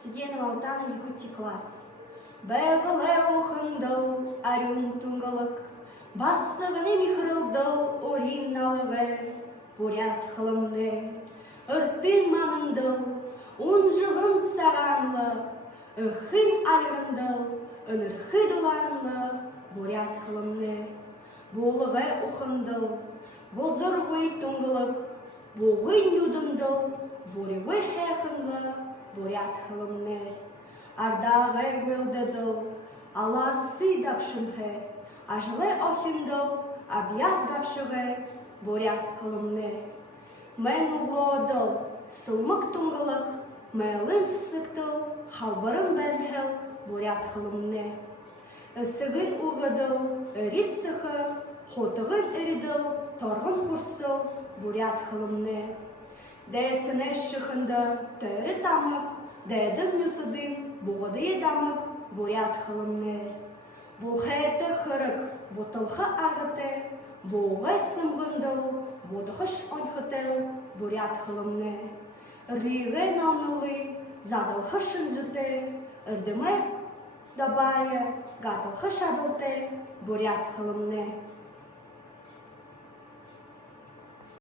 Цигеном алтана ехути класс. Бәғылы оқындыл, арюн тұңғылық, басығыны михрылдыл, орин алығы, бурят қылымны. Үрттін манындыл, ұнжығын сағанлы, үхін алғындыл, үнірхі дұланлы, бурят қылымны. Болығы оқындыл, бозырғый тұңғылық, боғын юдындыл, боревы хәқынлы, бурят қылымны. Ардағы гөлдеділ, аласы дапшынғы, ажылы охиндыл, абияз гапшығы, бурят қылымны. Мен ұғлодыл, сылмық тұңғылық, мәлін сысықтыл, халбырын бәнхіл, бурят қылымны. Үсігін ұғыдыл, үрет сықы, хотығын үріділ, торғын құрсыл, бурят қылымны. Дәсіні шықынды, түрі тамық, дәдің нүсідің, бұғыды едамық, бурят қылымны. Бұл қайты қырық, бұтылқы ағыты, бұғы сымғындыл, бұдықыш онқытыл, бурят қылымны. Үрлігі намнылы, задылқы шынжыты, үрдімі дабайы, ғатылқы шабылты, бурят қылымны.